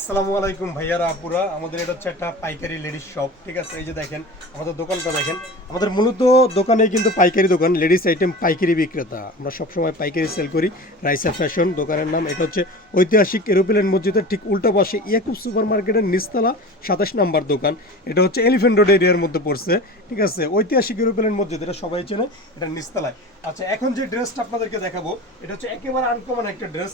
আসসালামু আলাইকুম ভাইয়ারা, আপুরা। আমাদের এটা হচ্ছে একটা পাইকারি লেডিস শপ ঠিক আছে? এই যে দেখেন, আমাদের দোকানটা দেখেন। আমাদের মূলত দোকানে কিন্তু পাইকারি দোকান, লেডিস আইটেম পাইকারি বিক্রেতা। আমরা সবসময় পাইকারি সেল করি, রাইসা ফ্যাশন দোকানের নাম। এটা হচ্ছে ঐতিহাসিক এরোপ্লেন মসজিদের ঠিক উল্টা পাশে ইয়াকুব সুপার মার্কেটের নিচতলা সাতাশ নাম্বার দোকান। এটা হচ্ছে এলিফেন্ট রোড এরিয়ার মধ্যে পড়ছে, ঠিক আছে? ঐতিহাসিক এরোপ্লেন মসজিদ, এটা সবাই চেনে, এটা নিচতলায়। আচ্ছা এখন যে ড্রেসটা আপনাদেরকে দেখাবো, এটা হচ্ছে একেবারে আনকমন একটা ড্রেস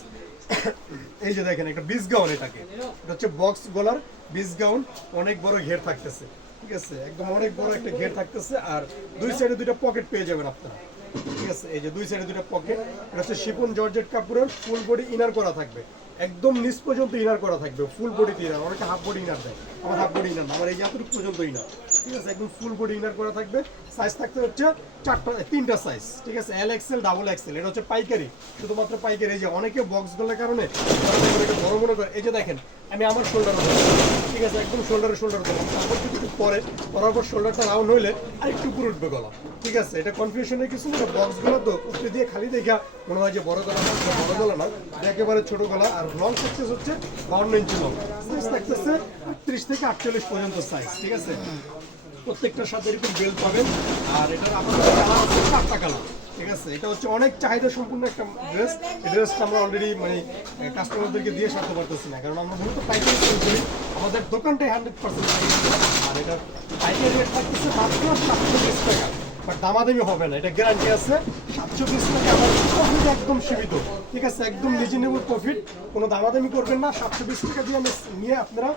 এই যে দেখেন, একটা বিস গাউন এটাকে। এটা হচ্ছে বক্স গলার বিস গাউন অনেক বড় ঘের থাকতেছে, ঠিক আছে? একদম অনেক বড় একটা ঘের থাকতেছে, আর দুই সাইডে দুইটা পকেট পেয়ে যাবেন আপনারা, ঠিক আছে? এই যে দুই সাইডে দুইটা পকেট এটা হচ্ছে শিপন জর্জেট কাপুরের ফুল বডি ইনার করা থাকবে। একদম নিচ পর্যন্ত ইনার করা থাকবে ফুল বডিতে ইনার অনেকে হাফ বডি ইনার দেয়, আমার হাফ বডি ইনার আমার এই এতটুকু পর্যন্ত ইনার ঠিক আছে? একদম ফুল বডি ইনার করা থাকবে সাইজ থাকতে হচ্ছে চারটা, তিনটা সাইজ ঠিক আছে? এল এক্সেল ডাবল এক্সেল এটা হচ্ছে পাইকারি, শুধুমাত্র পাইকারি, এই যে অনেকে বক্সগুলোর কারণে বড় মনে করে, এই যে দেখেন, আমি আমার শোল্ডার ঠিক আছে? একদম শোল্ডারে শোল্ডার দেবো তারপর যদি একটু পরে, পরার পর শোল্ডারটা রাউন্ড হইলে আর একটু উপরে উঠবে গলা, ঠিক আছে? এটা কনফিউশনের কিছু না বক্সগুলো তো উপরে দিয়ে খালি দেখা মনে হয় যে বড় গলা বড় গলা না, একেবারে ছোট গলা, আর লং সাকসেস হচ্ছে বাউন্ন ইঞ্চি লং সাইজ থাকতেছে আটত্রিশ থেকে আটচল্লিশ পর্যন্ত সাইজ ঠিক আছে? প্রত্যেকটার সাথে এরকম বেল পাবেন। আর এটার আপনার চারটা কালার ঠিক আছে? এটা হচ্ছে অনেক চাহিদা সম্পূর্ণ একটা ড্রেস ড্রেসটা আমরা অলরেডি মানে কাস্টমারদেরকে দিয়ে সারতে পারতেছি না। কারণ আমরা মূলত পাইকারি সেল করি। আমাদের দোকানটাই হান্ড্রেড পার্সেন্ট আর এটা পাইকারি রেট থাকতেছে মাত্র সাতশো বিশ টাকা। বাট দামাদামি হবে না, এটা গ্যারান্টি আছে। সাতশো বিশ টাকা আমার একদম সীমিত। ঠিক আছে, একদম রিজনেবল প্রফিট কোনো দামাদামি করবেন না, সাতশো বিশ টাকা দিয়ে আমি নিয়ে আপনারা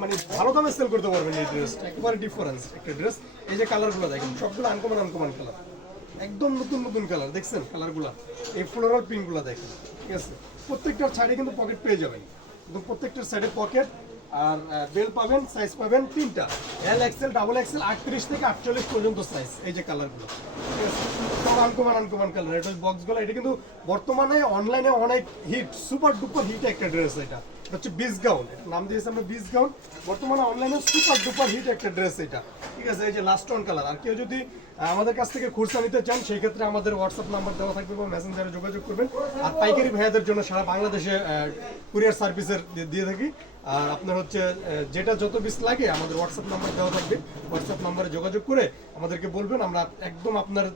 মানে ভালো দামে সেল করতে পারবেন এই ড্রেসটা একেবারে ডিফারেন্স একটা ড্রেস এই যে কালারগুলো দেখেন, সবগুলো আনকমন আনকমন কালার একদম নতুন নতুন কালার দেখছেন কালারগুলো এই ফ্লোরাল প্রিন্টগুলো দেখেন, ঠিক আছে? প্রত্যেকটার সাইডে কিন্তু পকেট পেয়ে যাবেন। প্রত্যেকটার সাইডে পকেট আর বেল পাবেন সাইজ পাবেন তিনটা। এল এক্সেল ডাবল এক্সেল আটত্রিশ থেকে আটচল্লিশ পর্যন্ত সাইজ এই যে কালারগুলো সব কালার এটা বক্সগুলো এটা কিন্তু বর্তমানে অনলাইনে অনেক হিট সুপার ডুপার হিট একটা ড্রেস এটা। হচ্ছে বিস গাউন নাম দিয়েছে আমরা বিস গাউন বর্তমানে অনলাইনে সুপার ডুপার হিট একটা ড্রেস এটা। ঠিক আছে, এই যে লাস্ট অন কালার আর কেউ যদি আমাদের কাছ থেকে খুচরা নিতে চান, সেই ক্ষেত্রে আমাদের হোয়াটসঅ্যাপ নাম্বার দেওয়া থাকবে বা মেসেঞ্জারে যোগাযোগ করবেন। আর পাইকারি ভাইয়াদের জন্য সারা বাংলাদেশে কুরিয়ার সার্ভিসের দিয়ে থাকি। আর আপনার হচ্ছে যেটা যত পিস লাগে, আমাদের হোয়াটসঅ্যাপ নাম্বার দেওয়া থাকবে। হোয়াটসঅ্যাপ নাম্বারে যোগাযোগ করে আমাদেরকে বলবেন, আমরা একদম আপনার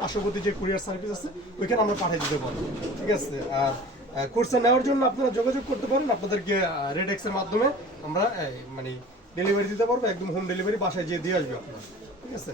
পার্শ্ববর্তী যে কুরিয়ার সার্ভিস আছে, ওইখানে আমরা পাঠিয়ে দিতে পারব। ঠিক আছে, আর কোর্সে নেওয়ার জন্য আপনারা যোগাযোগ করতে পারেন। আপনাদেরকে রেড এক্সের মাধ্যমে আমরা মানে ডেলিভারি দিতে পারব। একদম হোম ডেলিভারি বাসায় যেয়ে দিয়ে আসবে আপনারা। ঠিক আছে?